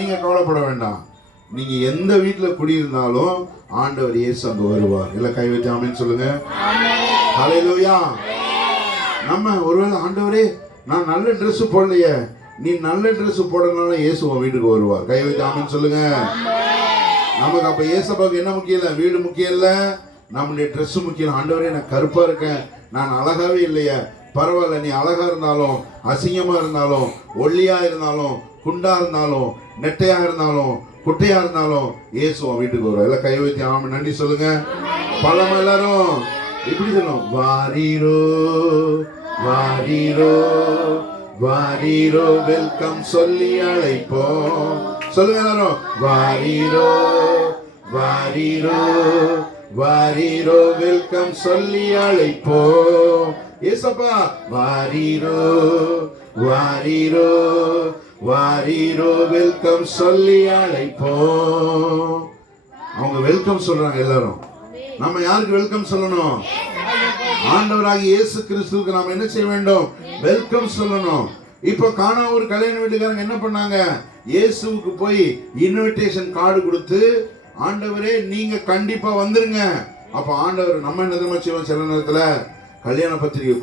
நீங்க கவலைப்பட வேண்டாம். நீங்க எந்த வீட்டுல குடியிருந்தாலும் ஆண்டவர் இயேசு அங்க வருவார். இல்ல கை வச்சு ஆமென் சொல்லுங்க. ஹல்லேலூயா. நம்ம ஒருவேளை ஆண்டவரே நான் நல்ல Dress போடலையே, நீ நல்ல Dress போடனால இயேசு உன் வீட்டுக்கு வருவார். கை வச்சு ஆமென் சொல்லுங்க. நமக்கு அப்ப இயேசுவுக்கு என்ன முக்கியம் இல்ல, வீடு முக்கியம் இல்ல, நம்மளுடைய Dress முக்கியம். ஆண்டவரே நான் கருப்பா இருக்கேன், நான் அழகாவே இல்லையே, பரவாயில்ல, நீ அழகா இருந்தாலும் அசிங்கமா இருந்தாலும் ஒல்லியா இருந்தாலும் குண்டா இருந்தாலும் நெட்டையா இருந்தாலும் குட்டையா இருந்தாலும் இயேசு உன் வீட்டுக்கு வருவார். எல்லாம் கை வைத்து ஆமென் நன்றி சொல்லுங்க. பழம் எல்லாரும் இப்படி சொல்லும், வாரீரோ வாரீரோ வாரீரோ வெல்கம் சொல்லி அழைப்போம். சொல்லுங்க எல்லாரும், வாரீரோ வாரீரோ வாரீரோ வெல்கம் சொல்லி அழைப்போம். ஏசப்பா வாரீரோ வாரீரோ வாரீரோ வெல்கம் சொல்லி அழைப்போம். அவங்க வெல்கம் சொல்றாங்க எல்லாரும். நம்ம யாருக்கு வெல்கம் சொல்லணும்? ஆண்டவராகிய இயேசு கிறிஸ்துவுக்கு நாம என்ன செய்ய வேண்டும்? வெல்கம் சொல்லணும். இப்ப காணா ஒரு கல்யாண வீட்டுக்காரங்க என்ன பண்ணாங்க? இயேசுவுக்கு போய் இன்விடேஷன் கார்டு கொடுத்து, ஆண்டவரே நீங்க கண்டிப்பா வந்துருங்க. அப்ப ஆண்டவர் நம்ம என்ன தெரியுமா செய்வோம்? சில நேரத்துல கல்யாண பத்திரிகை